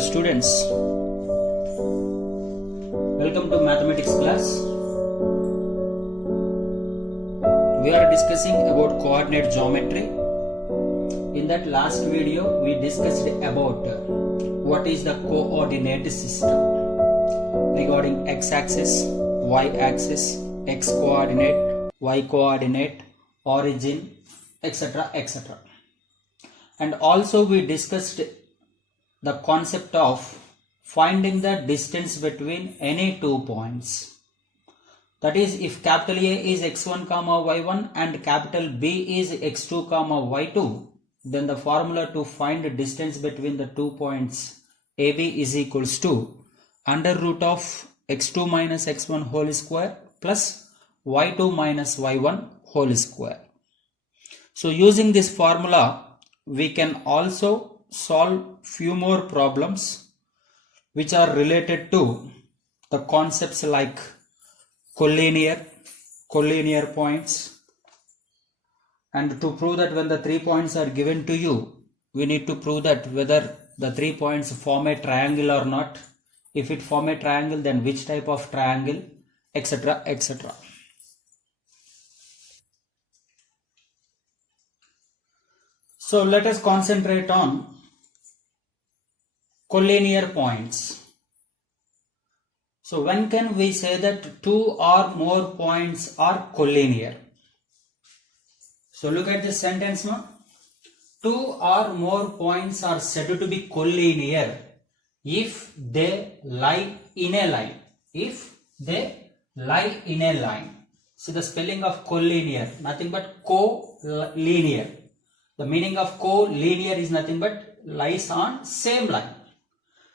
Dear students, welcome to mathematics class. We are discussing about coordinate geometry. In that last video, we discussed about what is the coordinate system regarding x-axis, y-axis, x-coordinate, y-coordinate, origin, etc. etc. And also we discussed the concept of finding the distance between any 2 points. That is, if capital A is x1 comma y1 and capital B is x2 comma y2, then the formula to find the distance between the 2 points AB is equals to under root of x2 minus x1 whole square plus y2 minus y1 whole square. So using this formula, we can also solve few more problems which are related to the concepts like collinear points. And to prove that when the 3 points are given to you, we need to prove that whether the 3 points form a triangle or not. If it form a triangle, then which type of triangle, etc. etc. So let us concentrate on collinear points. So when can we say that 2 or more points are collinear? So look at this sentence now. 2 or more points are said to be collinear if they lie in a line. If they lie in a line. See the spelling of collinear, nothing but co-linear. The meaning of co-linear is nothing but lies on same line.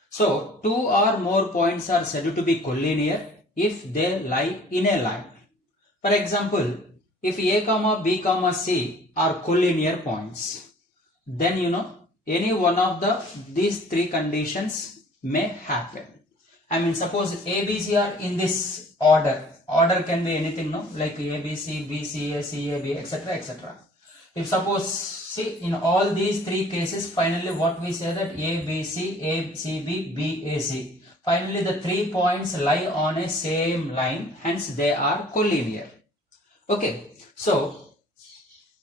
So 2 or more points are said to be collinear if they lie in a line. For example, if A comma B comma C are collinear points, then any one of these three conditions may happen. I mean, suppose A, B, C are in this order. Order can be anything, no? Like A, B, C, B, C, A, C, A, B, etc. etc. If suppose, see, in all these three cases, finally what we say that A, B, C, A, C, B, B, A, C. Finally, the 3 points lie on a same line, hence they are collinear. Okay, so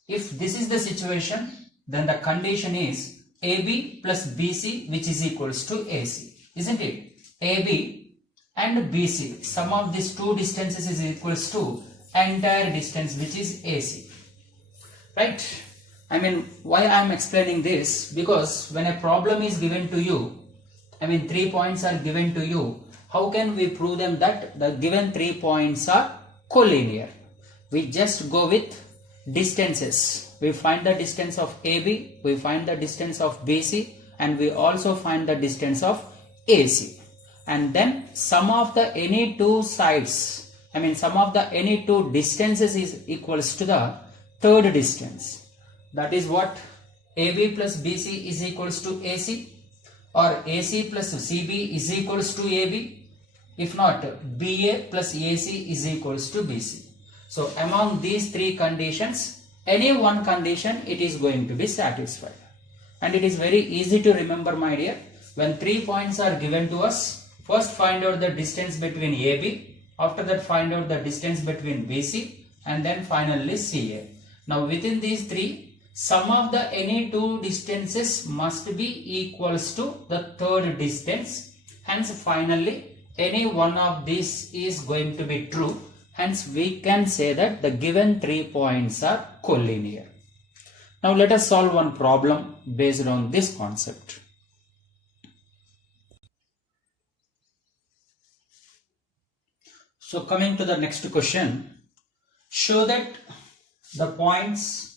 if this is the situation, then the condition is AB plus BC, which is equals to AC, isn't it? AB and BC, sum of these two distances is equals to entire distance, which is AC. Right? I mean, why I am explaining this? Because when a problem is given to you, I mean 3 points are given to you, how can we prove them that the given 3 points are collinear? We just go with distances. We find the distance of AB, we find the distance of BC, and we also find the distance of AC. And then sum of the any two sides, I mean sum of the any two distances is equals to the third distance. That is what AB plus BC is equals to AC, or AC plus CB is equals to AB. If not, BA plus AC is equals to BC. So among these three conditions, any one condition it is going to be satisfied. And it is very easy to remember, my dear. When 3 points are given to us, first find out the distance between AB, after that find out the distance between BC, and then finally CA. Now within these three, sum of the any two distances must be equals to the third distance. Hence finally any one of these is going to be true. Hence we can say that the given 3 points are collinear. Now let us solve one problem based on this concept. So coming to the next question, show that the points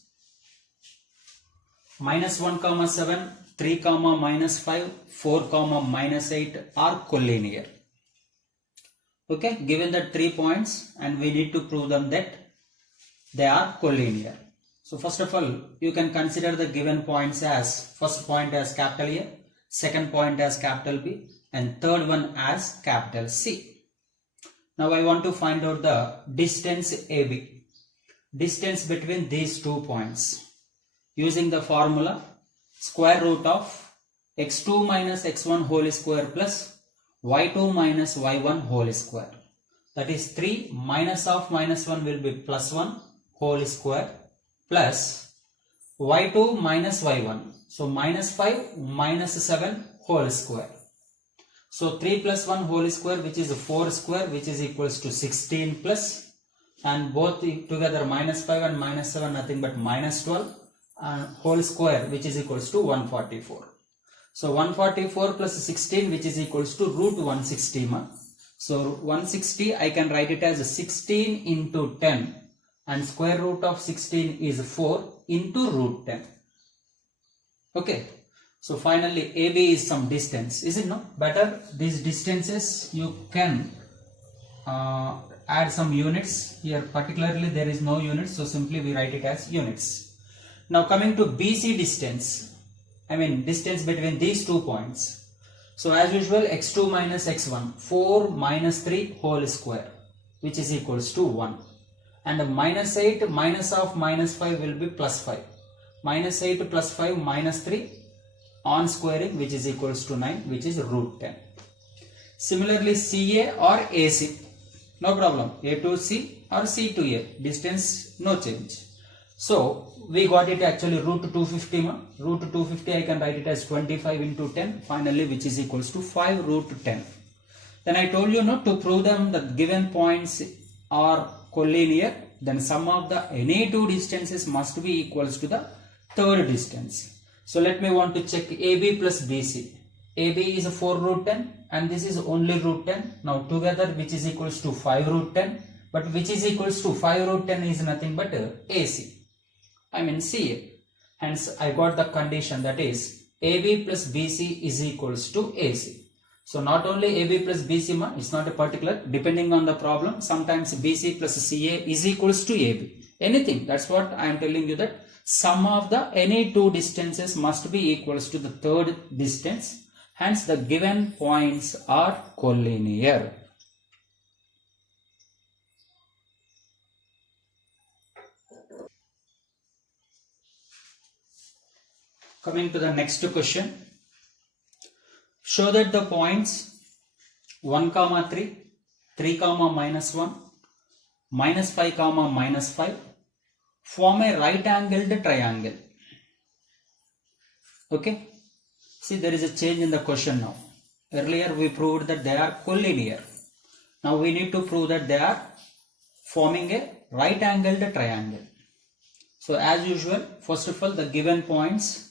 minus 1 comma 7, 3 comma minus 5, 4 comma minus 8 are collinear. Okay, given that 3 points and we need to prove them that they are collinear. So first of all, you can consider the given points as first point as capital A, second point as capital B, and third one as capital C. Now I want to find out the distance AB, distance between these 2 points, using the formula square root of x2 minus x1 whole square plus y2 minus y1 whole square. That is 3 minus of minus 1 will be plus 1 whole square plus y2 minus y1. So minus 5 minus 7 whole square. So 3 plus 1 whole square, which is 4 square, which is equals to 16 plus, and both together minus 5 and minus 7 nothing but minus 12 whole square, which is equals to 144. So 144 plus 16, which is equals to root 160. So 160 I can write it as 16 into 10, and square root of 16 is 4 into root 10. Okay. So finally AB is some distance, is it no? Better these distances you can add some units. Here particularly there is no units, so simply we write it as units. Now coming to BC distance, I mean distance between these 2 points. So as usual, x2 minus x1, 4 minus 3 whole square, which is equals to 1. And minus 8 minus of minus 5 will be plus 5. Minus 8 plus 5 minus 3 on squaring, which is equals to 9, which is root 10. Similarly, CA or AC, no problem. A to C or C to A, distance no change. So we got it actually root 250. Root 250 I can write it as 25 into 10 finally, which is equals to 5 root 10. Then I told you to prove them that given points are collinear, then sum of the any two distances must be equals to the third distance. So let me want to check AB plus BC. AB is 4 root 10 and this is only root 10. Now together, which is equals to 5 root 10, but which is equals to 5 root 10 is nothing but AC. I mean CA. Hence I got the condition, that is AB plus BC is equals to AC. So not only AB plus BC, it's not a particular, depending on the problem, sometimes BC plus CA is equals to AB. Anything, that's what I am telling you, that sum of the any two distances must be equals to the third distance. Hence the given points are collinear. Coming to the next question. Show that the points 1, 3, 3, minus 1, minus 5, minus 5 form a right angled triangle. Okay. See, there is a change in the question now. Earlier we proved that they are collinear. Now we need to prove that they are forming a right angled triangle. So as usual, first of all, the given points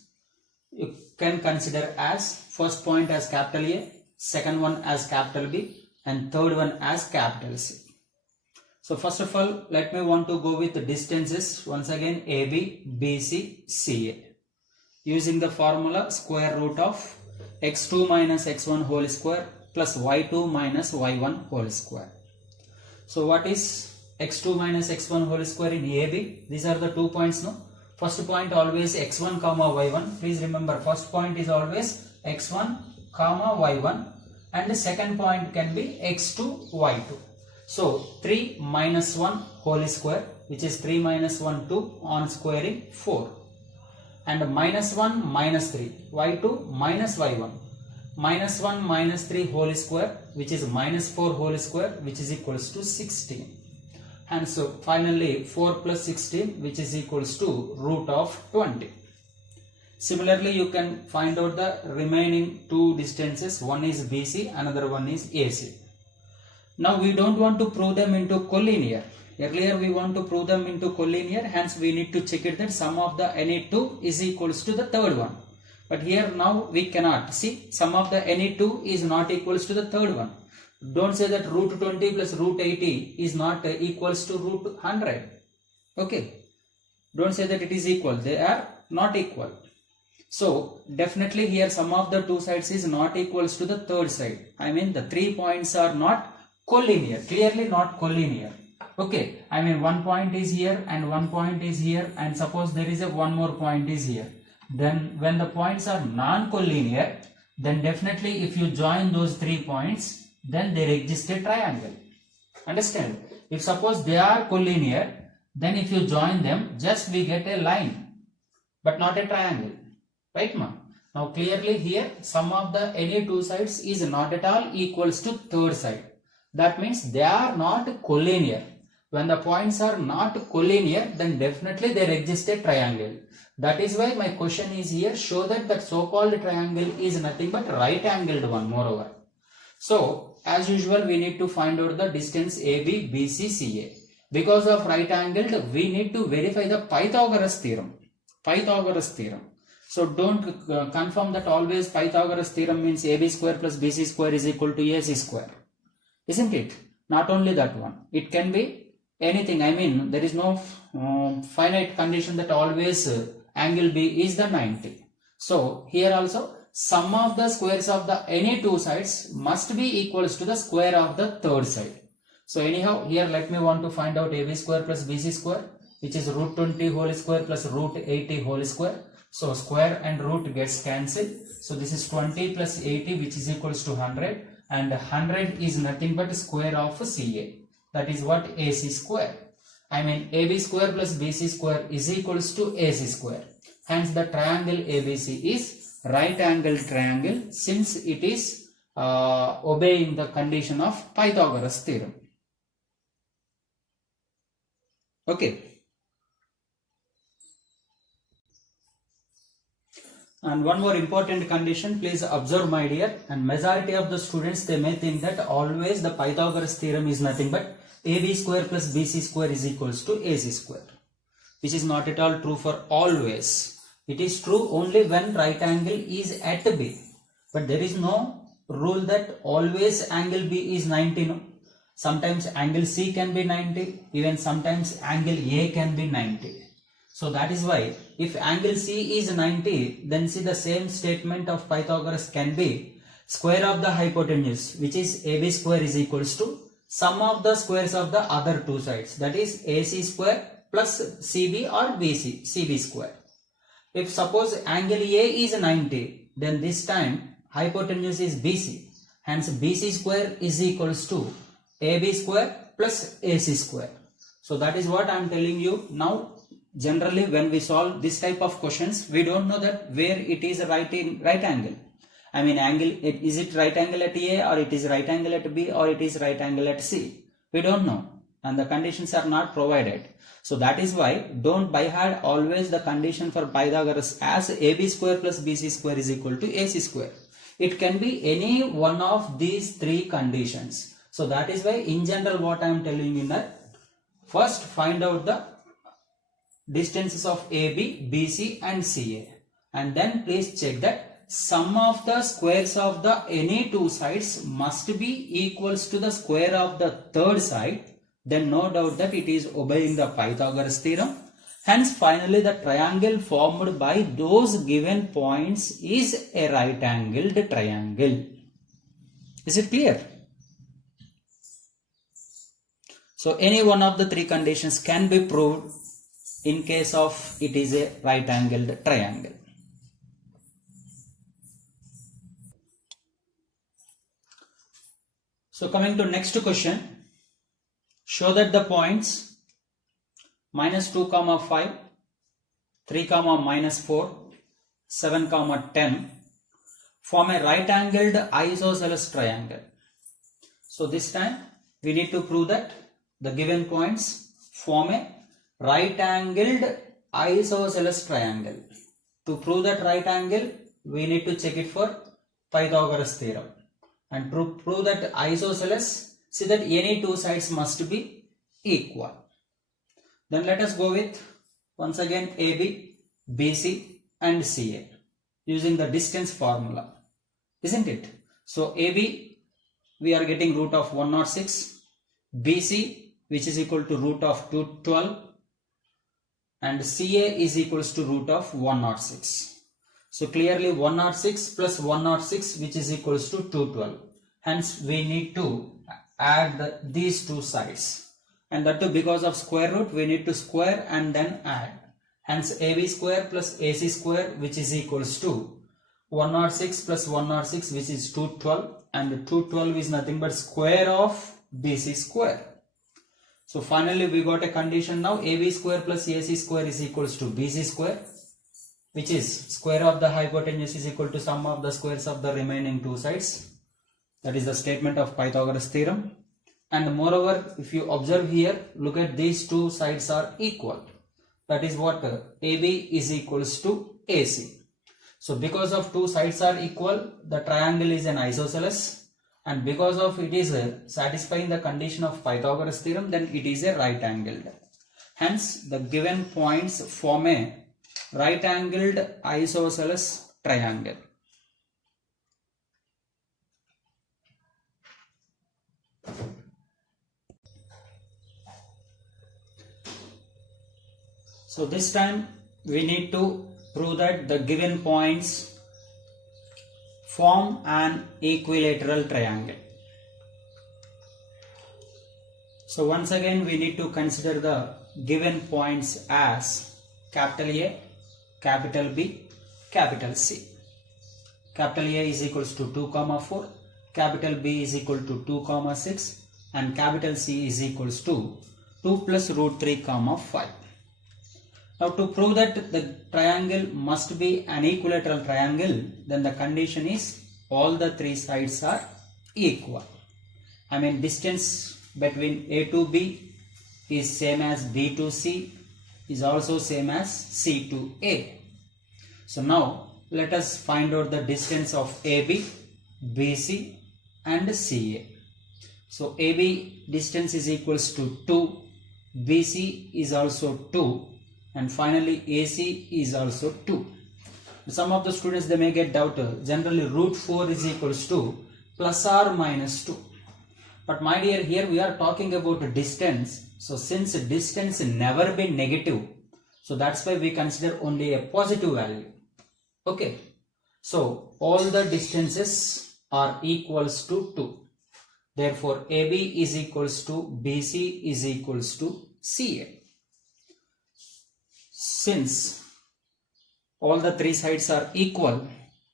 you can consider as first point as capital A, second one as capital B, and third one as capital C. So first of all, let me want to go with the distances once again, AB, BC, CA. Using the formula square root of x2 minus x1 whole square plus y2 minus y1 whole square. So what is x2 minus x1 whole square in AB? These are the 2 points, no? First point always x1 comma y1. Please remember, first point is always x1 comma y1 and the second point can be x2 y2. So 3 minus 1 whole square, which is 3 minus 1 2 on squaring 4, and minus 1 minus 3 y2 minus y1, minus 1 minus 3 whole square, which is minus 4 whole square, which is equals to 16. And so finally 4 plus 16, which is equals to root of 20. Similarly, you can find out the remaining two distances. One is BC, another one is AC. Now we don't want to prove them into collinear. Earlier we want to prove them into collinear, hence we need to check it that sum of the any two is equals to the third one. But here now we cannot. See, sum of the any two is not equals to the third one. Don't say that root 20 plus root 80 is not equals to root 100. Okay. Don't say that it is equal. They are not equal. So definitely here sum of the two sides is not equals to the third side. I mean the 3 points are not collinear. Clearly not collinear. Okay. I mean one point is here and one point is here, and suppose there is a one more point is here. Then when the points are non-collinear, then definitely if you join those 3 points, then there exists a triangle. Understand? If suppose they are collinear, then if you join them, just we get a line, but not a triangle. Right, ma? Now clearly here sum of the any two sides is not at all equals to third side. That means they are not collinear. When the points are not collinear, then definitely there exists a triangle. That is why my question is here, show that that so-called triangle is nothing but right-angled one moreover. So as usual we need to find out the distance AB, BC, CA. Because of right-angled we need to verify the Pythagoras theorem. Pythagoras theorem. So don't confirm that always Pythagoras theorem means AB square plus BC square is equal to AC square. Isn't it? Not only that one. It can be anything. I mean there is no finite condition that always angle B is the 90. So here also sum of the squares of the any two sides must be equals to the square of the third side. So anyhow here let me want to find out AB square plus BC square, which is root 20 whole square plus root 80 whole square. So square and root gets cancelled. So this is 20 plus 80 which is equals to 100, and 100 is nothing but square of CA. That is what AC square. I mean AB square plus BC square is equals to AC square. Hence the triangle ABC is right angled triangle since it is obeying the condition of Pythagoras theorem. Okay. And one more important condition, please observe my dear, and majority of the students they may think that always the Pythagoras theorem is nothing but AB square plus BC square is equals to AC square, which is not at all true for always. It is true only when right angle is at B, but there is no rule that always angle B is 90. No? Sometimes angle C can be 90, even sometimes angle A can be 90. So that is why if angle C is 90, then see the same statement of Pythagoras can be square of the hypotenuse, which is AB square is equals to sum of the squares of the other two sides, that is AC square plus CB or BC, CB square. If suppose angle A is 90, then this time hypotenuse is BC, hence BC square is equals to AB square plus AC square. So that is what I am telling you. Now generally when we solve this type of questions, we don't know that where it is right angle. I mean angle, is it right angle at A, or it is right angle at B, or it is right angle at C? We don't know, and the conditions are not provided. So that is why don't by heart always the condition for Pythagoras as AB square plus BC square is equal to AC square. It can be any one of these three conditions. So that is why in general what I am telling you that first find out the distances of AB, BC and CA, and then please check that sum of the squares of the any two sides must be equals to the square of the third side. Then no doubt that it is obeying the Pythagoras theorem. Hence finally the triangle formed by those given points is a right angled triangle. Is it clear? So any one of the three conditions can be proved in case of it is a right angled triangle. So coming to next question, show that the points minus 2, 5, 3, minus 4, 7, 10 form a right angled isosceles triangle. So this time we need to prove that the given points form a right angled isosceles triangle. To prove that right angle, we need to check it for Pythagoras theorem. And to prove that isosceles, see that any two sides must be equal. Then let us go with once again AB, BC and CA using the distance formula. Isn't it? So AB we are getting root of 106, BC which is equal to root of 212, and CA is equals to root of 106. So clearly 106 plus 106 which is equals to 212. Hence we need to add these two sides. And that too because of square root we need to square and then add. Hence AB square plus AC square which is equals to 106 plus 106 which is 212, and 212 is nothing but square of BC square. So finally we got a condition now, AB square plus AC square is equals to BC square. which is square of the hypotenuse is equal to sum of the squares of the remaining two sides. That is the statement of Pythagoras theorem. And moreover, if you observe here, look at these two sides are equal. That is what AB is equals to AC. So because of two sides are equal, the triangle is an isosceles, and because of it is satisfying the condition of Pythagoras theorem, then it is a right angled. Hence the given points form a right angled isosceles triangle. So this time we need to prove that the given points form an equilateral triangle. So once again we need to consider the given points as capital A, capital B, capital C. Capital A is equals to 2, 4, capital B is equal to 2, 6, and capital C is equals to 2 plus root 3, 5. Now to prove that the triangle must be an equilateral triangle, then the condition is all the three sides are equal. I mean distance between A to B is same as B to C, is also same as C to A. So now let us find out the distance of AB, BC and CA. So AB distance is equals to 2, BC is also 2, and finally AC is also 2. Some of the students, they may get doubted. Generally root 4 is equals to plus or minus 2. But my dear, here we are talking about a distance. So since distance never be negative, so that's why we consider only a positive value. Okay. So all the distances are equals to 2. Therefore AB is equals to BC is equals to CA. Since all the three sides are equal,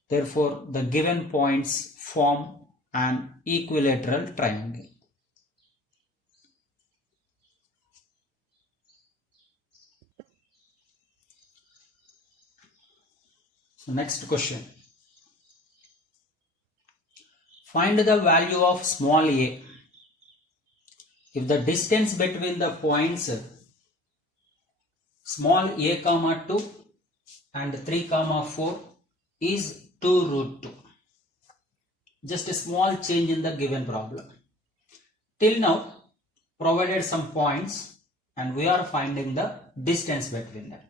therefore the given points form an equilateral triangle. So next question. Find the value of small a if the distance between the points small a comma 2 and 3 comma 4 is 2 root 2. Just a small change in the given problem. Till now provided some points and we are finding the distance between them.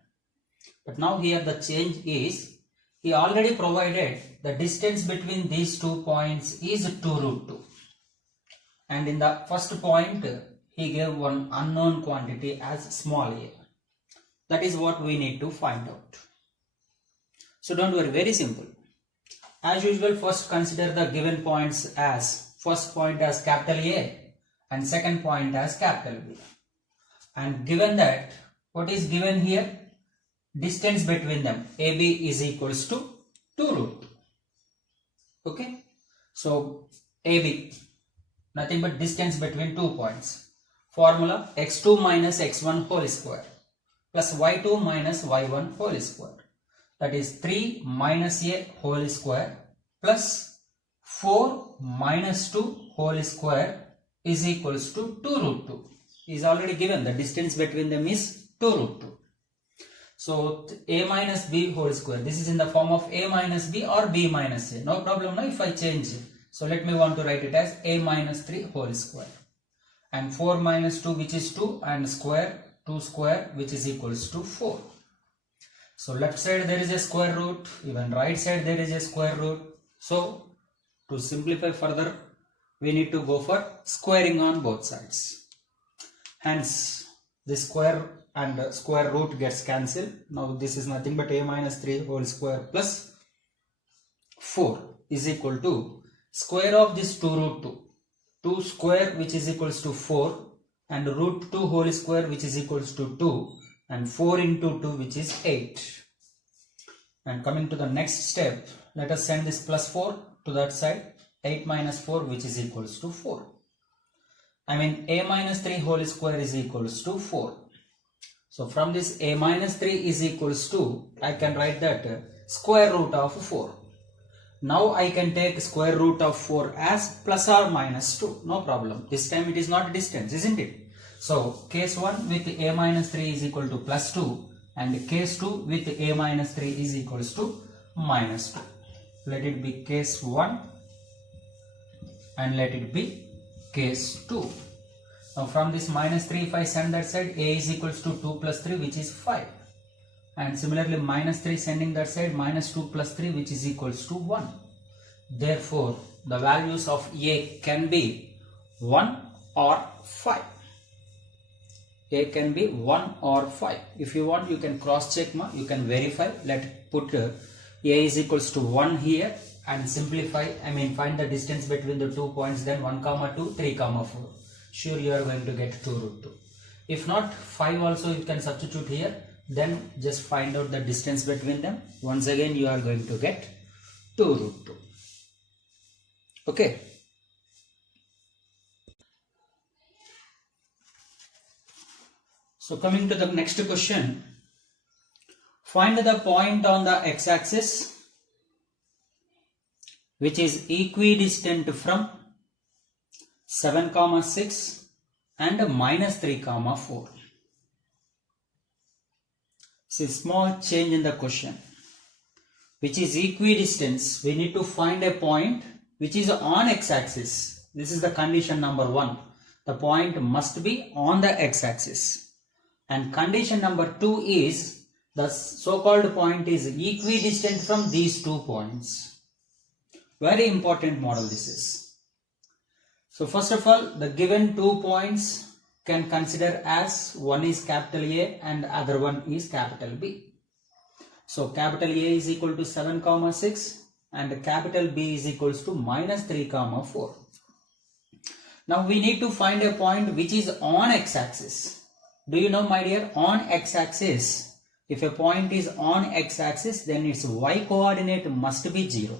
But now here the change is, he already provided the distance between these 2 points is 2 root 2. And in the first point he gave one unknown quantity as small a. That is what we need to find out. So don't worry, very simple. As usual, first consider the given points as, first point as capital A and second point as capital B. And given that, what is given here? Distance between them, AB is equals to 2 root 2. Okay. So AB, nothing but distance between 2 points. Formula x2 minus x1 whole square plus y2 minus y1 whole square. That is 3 minus a whole square plus 4 minus 2 whole square is equals to 2 root 2. Is already given. The distance between them is 2 root 2. So a minus b whole square. This is in the form of a minus b or b minus a. No problem now if I change it. So let me want to write it as a minus 3 whole square. And 4 minus 2 which is 2 and square 2 square which is equals to 4. So left side there is a square root, even right side there is a square root. So to simplify further, we need to go for squaring on both sides. Hence this square and square root gets cancelled. Now this is nothing but a minus 3 whole square plus 4 is equal to square of this 2 root 2. 2 square which is equals to 4 and root 2 whole square which is equals to 2 and 4 into 2 which is 8. And coming to the next step, let us send this plus 4 to that side. 8 minus 4 which is equals to 4. I mean a minus 3 whole square is equals to 4. So from this a minus 3 is equals to, I can write that square root of 4. Now I can take square root of 4 as plus or minus 2. No problem. This time it is not distance, isn't it? So case 1 with a minus 3 is equal to plus 2, and case 2 with a minus 3 is equals to minus 2. Let it be case 1 and let it be case 2. Now from this minus 3, if I send that side, a is equals to 2 plus 3, which is 5. And similarly minus 3 sending that side, minus 2 plus 3, which is equals to 1. Therefore the values of a can be 1 or 5. A can be 1 or 5. If you want, you can cross check, you can verify. Let put a is equals to 1 here and simplify, find the distance between the 2 points, then 1 comma 2, 3 comma 4. Sure, you are going to get 2 root 2. If not, 5 also you can substitute here, then just find out the distance between them. Once again you are going to get 2 root 2. Okay. So coming to the next question, find the point on the x-axis which is equidistant from 7, 6 and minus 3, 4. See, small change in the question. Which is equidistance, we need to find a point which is on x-axis. This is the condition number 1. The point must be on the x-axis. And condition number 2 is the so-called point is equidistant from these 2 points. Very important model this is. So first of all, the given 2 points can consider as one is capital A and other one is capital B. So capital A is equal to 7, 6 and capital B is equals to minus 3, 4. Now we need to find a point which is on x-axis. Do you know, my dear, on x-axis, if a point is on x-axis, then its y-coordinate must be 0.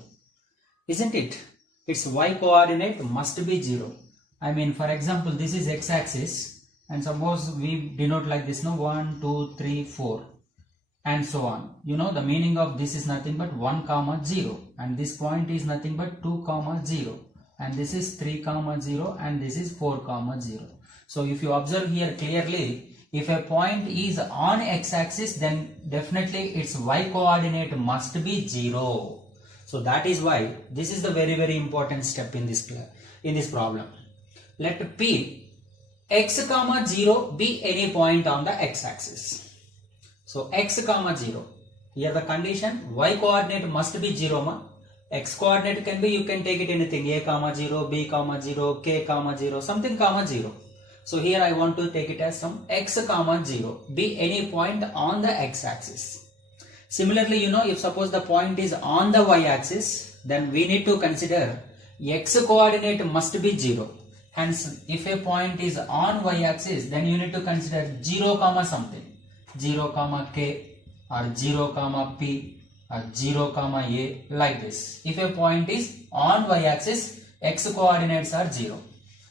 Isn't it? Its y-coordinate must be 0. For example, this is x-axis and suppose we denote like this, 1, 2, 3, 4 and so on. You know the meaning of this is nothing but 1, 0 and this point is nothing but 2, 0 and this is 3, 0 and this is 4, 0. So if you observe here clearly, if a point is on x-axis, then definitely its y-coordinate must be 0. So that is why this is the very important step in this problem. Let P x, 0 be any point on the x-axis. So x, 0. Here the condition y-coordinate must be 0. X coordinate can be, you can take it anything, a, 0, b, 0, k, 0, something, 0. So here I want to take it as some x, 0 be any point on the x-axis. Similarly, if suppose the point is on the y-axis, then we need to consider x coordinate must be 0. Hence, if a point is on y-axis, then you need to consider 0, something, 0, k or 0, p or 0, a, like this. If a point is on y-axis, x coordinates are 0.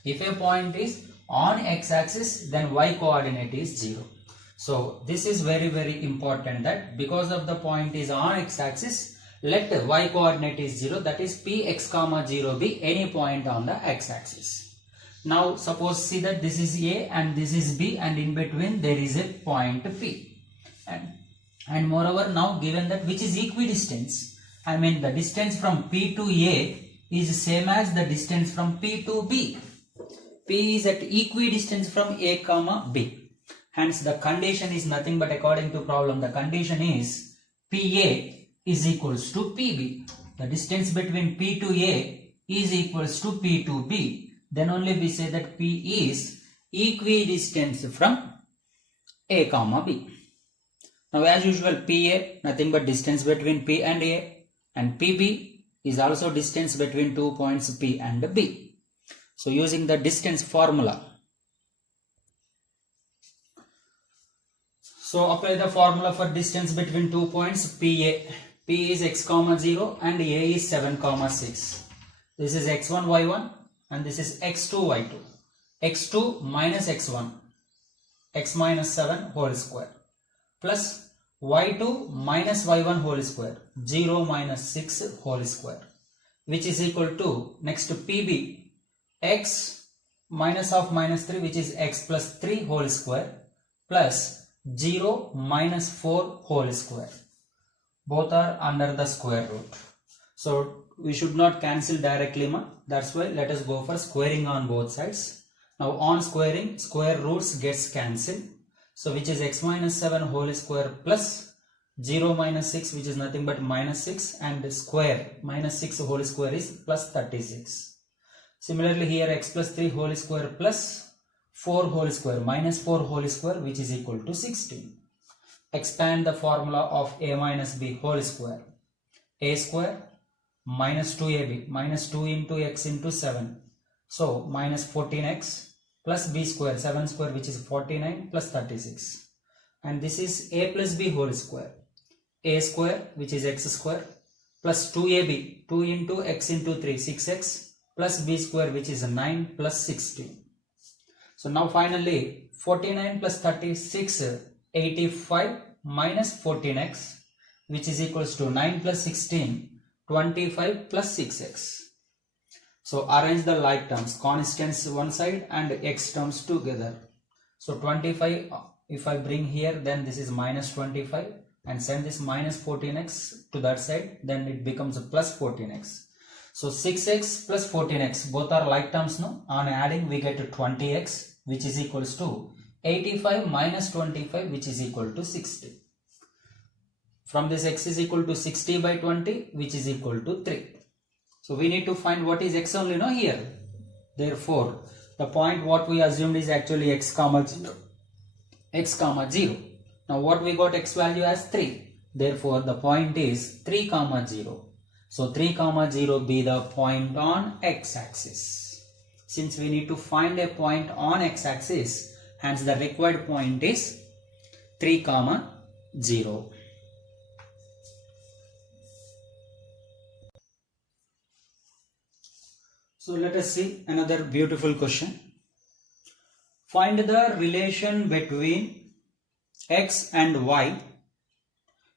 If a point is on x-axis, then y-coordinate is 0. So this is very important, that because of the point is on x-axis, let the y-coordinate is 0, that is px, 0 be any point on the x-axis. Now suppose see that this is A and this is B and in between there is a point P. And moreover, now given that which is equidistance, the distance from P to A is same as the distance from P to B. P is at equidistance from A, B. Hence the condition is nothing but, according to problem, the condition is PA is equals to PB. The distance between P to A is equals to P to B. Then only we say that P is equidistant from A, B. Now as usual, PA nothing but distance between P and A, and PB is also distance between 2 points P and B. So using the distance formula, so apply the formula for distance between 2 points PA. P is x, 0 and A is 7, 6. This is x1, y1 and this is x2, y2. x2 minus x1 x minus 7 whole square plus y2 minus y1 whole square 0 minus 6 whole square, which is equal to next pb x minus of minus 3, which is x plus 3 whole square plus 0 minus 4 whole square. Both are under the square root. So we should not cancel directly, that's why let us go for squaring on both sides. Now on squaring, square roots gets cancelled. So which is x minus 7 whole square plus 0 minus 6, which is nothing but minus 6, and square minus 6 whole square is plus 36. Similarly here x plus 3 whole square plus 4 whole square minus 4 whole square, which is equal to 16. Expand the formula of a minus b whole square. A square minus 2ab minus 2 into x into 7. So minus 14x plus b square 7 square, which is 49 plus 36. And this is a plus b whole square. A square, which is x square, plus 2ab 2 into x into 3 6x plus b square, which is 9 plus 16. So now finally 49 plus 36 85 minus 14x, which is equals to 9 plus 16 25 plus 6x. So arrange the like terms, constants one side and x terms together. So 25 if I bring here, then this is minus 25, and send this minus 14x to that side, then it becomes a plus 14x. So 6x plus 14x, both are like terms now. On adding we get to 20x, which is equals to 85 minus 25, which is equal to 60. From this x is equal to 60 by 20, which is equal to 3. So we need to find what is x only now here. Therefore, the point what we assumed is actually x comma 0. X comma 0. Now what we got x value as 3. Therefore, the point is 3 comma 0. So 3 comma 0 be the point on x-axis. Since we need to find a point on x-axis, hence the required point is 3 comma 0. So let us see another beautiful question. Find the relation between x and y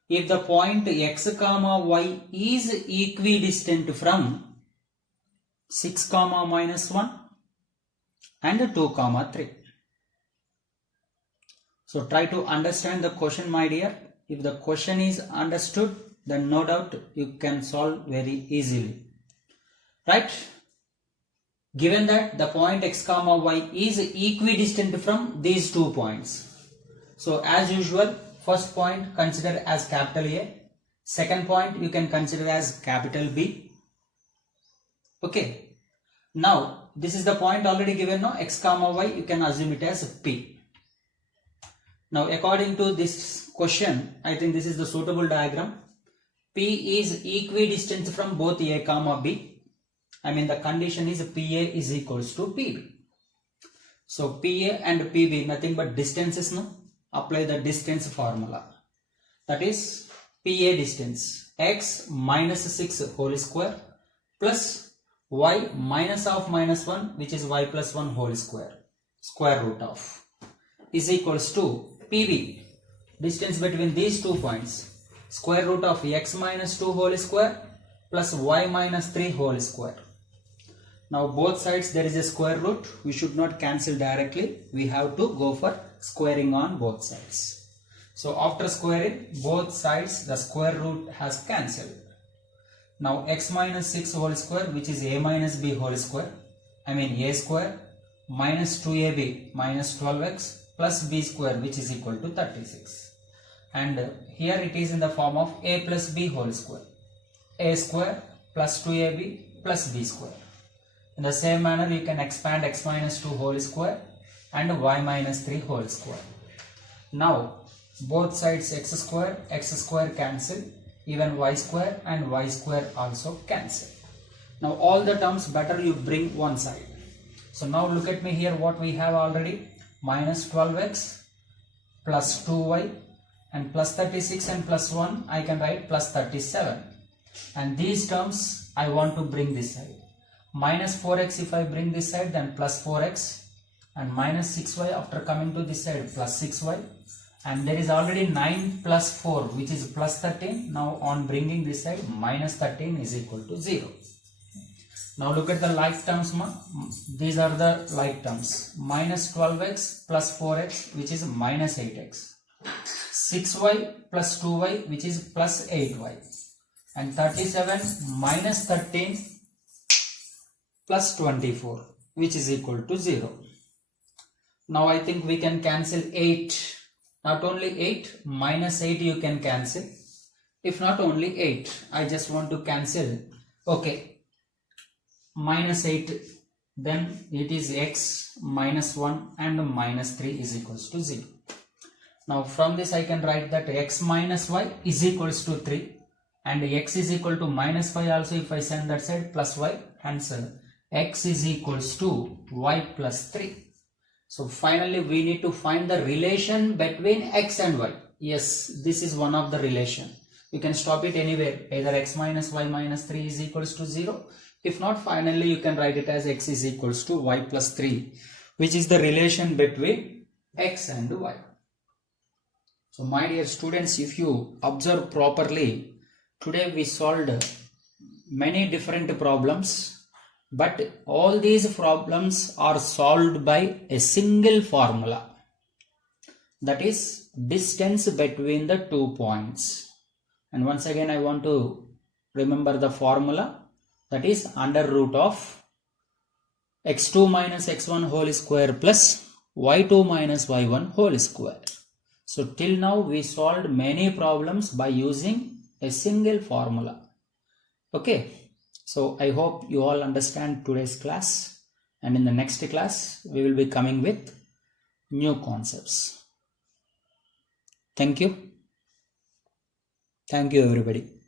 if the point x comma y is equidistant from 6 comma minus 1 and 2 comma 3. So try to understand the question, my dear. If the question is understood, then no doubt you can solve very easily. Right? Given that the point x comma y is equidistant from these 2 points. So as usual, first point consider as capital A. Second point you can consider as capital B. Okay. Now this is the point already given now, x comma y, you can assume it as P. Now according to this question, I think this is the suitable diagram. P is equidistant from both A comma B. I mean the condition is PA is equals to PB. So PA and PB nothing but distances now. Apply the distance formula. That is PA distance x minus 6 whole square plus y minus of minus 1, which is y plus 1 whole square, square root of, is equals to PB, distance between these 2 points, square root of x minus 2 whole square plus y minus 3 whole square. Now both sides there is a square root. We should not cancel directly. We have to go for squaring on both sides. So after squaring both sides, the square root has cancelled. Now x minus 6 whole square, which is a minus b whole square, I mean a square minus 2ab minus 12x plus b square, which is equal to 36. And here it is in the form of a plus b whole square. A square plus 2ab plus b square. In the same manner, you can expand x minus 2 whole square and y minus 3 whole square. Now, both sides x square cancel, even y square and y square also cancel. Now, all the terms better you bring one side. So, now look at me here what we have already. Minus 12x plus 2y and plus 36 and plus 1, I can write plus 37. And these terms I want to bring this side. Minus 4x if I bring this side, then plus 4x and minus 6y after coming to this side plus 6y, and there is already 9 plus 4 which is plus 13. Now on bringing this side minus 13 is equal to 0. Now look at the like terms. These are the like terms. Minus 12x plus 4x which is minus 8x. 6y plus 2y which is plus 8y. And 37 minus 13 plus 24 which is equal to 0. Now I think we can cancel 8. Not only 8, minus 8 you can cancel. If not only 8, I just want to cancel. Okay, minus 8, then it is x minus 1 and minus 3 is equals to 0. Now from this I can write that x minus y is equals to 3, and x is equal to minus 5 also if I send that side plus y, answer x is equals to y plus 3. So finally we need to find the relation between x and y. Yes, this is one of the relation. You can stop it anywhere, either x minus y minus 3 is equals to 0. If not, finally you can write it as x is equals to y plus 3, which is the relation between x and y. So my dear students, if you observe properly, today we solved many different problems. But all these problems are solved by a single formula, that is distance between the 2 points. And once again I want to remember the formula, that is under root of x2 minus x1 whole square plus y2 minus y1 whole square. So till now we solved many problems by using a single formula. Okay. So I hope you all understand today's class, and in the next class we will be coming with new concepts. Thank you. Thank you everybody.